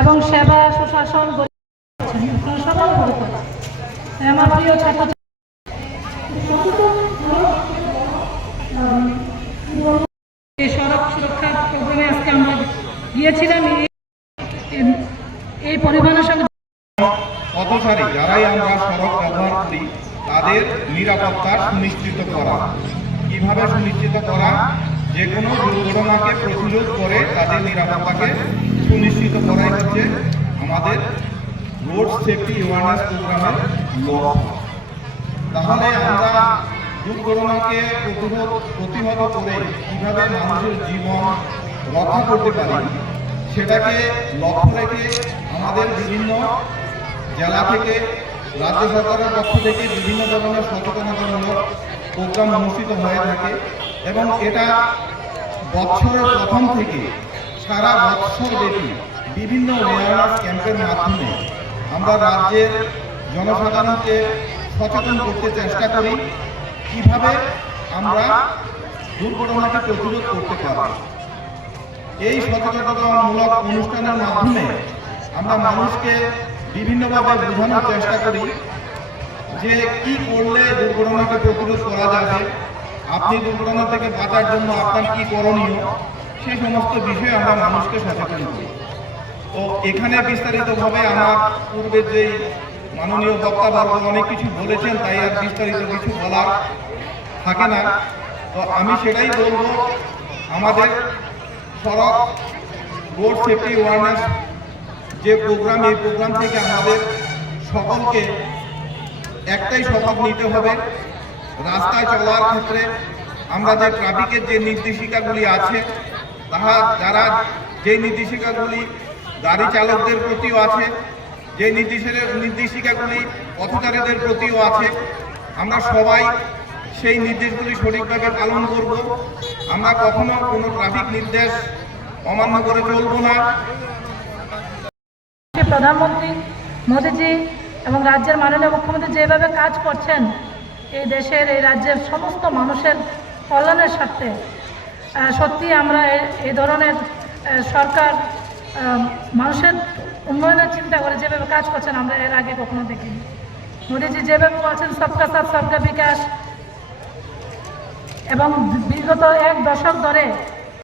এবং সেবা সুশাসন সবাই আমার প্রিয় ছাত্র এই সড়ক সুরক্ষা প্রোগ্রামে আজকে আমরা গিয়েছিলাম। এই পরিবহনের সঙ্গে পথচারী যারাই আমরা সড়ক ব্যবহার করি তাদের নিরাপত্তা সুনিশ্চিত করা। কিভাবে সুনিশ্চিত করা? যে কোনো দুর্ঘটনাকে প্রতিরোধ করে তাদের নিরাপত্তাকে সুনিশ্চিত করাই হচ্ছে আমাদের রোড সেফটি অ্যাওয়ারনেস প্রোগ্রামের লক্ষ্য। তাহলে আমরা দুর্ঘটনাকে প্রতিহত করে কীভাবে মানুষের জীবন রক্ষা করতে পারি সেটাকে লক্ষ্য রেখে আমাদের বিভিন্ন জেলা থেকে রাজ্য সরকারের পক্ষ থেকে বিভিন্ন ধরনের সচেতনতামূলক প্রোগ্রাম অনুষ্ঠিত হয়ে থাকে এবং এটা বছরের প্রথম থেকে সারা বছর ব্যাপী বিভিন্ন অ্যাওয়ারনেস ক্যাম্পের মাধ্যমে আমরা রাজ্যের জনসাধারণকে সচেতন করতে চেষ্টা করি কিভাবে আমরা দুর্ঘটনাকে প্রতিরোধ করতে পারি। এই সচেতনতামূলক অনুষ্ঠানের মাধ্যমে আমরা মানুষকে বিভিন্নভাবে বোঝানোর চেষ্টা করি যে কি করলে দুর্ঘটনাকে প্রতিরোধ করা যাবে, আপনি দুর্ঘটনা থেকে বাঁচার জন্য আপনার কি করণীয়, সেই সমস্ত বিষয়ে আমরা মানুষকে সচেতন করি। তো এখানে বিস্তারিতভাবে আমার পূর্বে যেই মাননীয় বক্তাবর্গ অনেক কিছু বলেছেন, তাই আর বিস্তারিত কিছু বলার থাকে না। তো আমি সেটাই বলবো, আমাদের সড়ক রোড সেফটি অ্যাওয়ারনেস যে প্রোগ্রাম, এই প্রোগ্রাম থেকে আমাদের সকলকে একটাই শপথ নিতে হবে। রাস্তায় চলার ক্ষেত্রে আমরা যে ট্রাফিকের যে নির্দেশিকাগুলি আছে যারা যেই নির্দেশিকাগুলি গাড়ি চালকদের প্রতিও আছে, যে নির্দেশিকাগুলি পথচারীদের প্রতিও আছে, আমরা সবাই সেই নির্দেশগুলি সঠিকভাবে পালন করব। আমরা কখনো কোনো ট্রাফিক নির্দেশ অমান্য করে চলব না। প্রধানমন্ত্রী মোদীজি এবং রাজ্যের মাননীয় মুখ্যমন্ত্রী যেভাবে কাজ করছেন এই দেশের এই রাজ্যের সমস্ত মানুষের কল্যাণের স্বার্থে, সত্যি আমরা এই ধরনের সরকার মানুষের উন্নয়নের চিন্তা করে যেভাবে কাজ করছেন আমরা এর আগে কখনো দেখিনি। মোদীজি যেভাবে বলছেন সবকা সাথ সবকা বিকাশ, এবং বিগত 1 দশক ধরে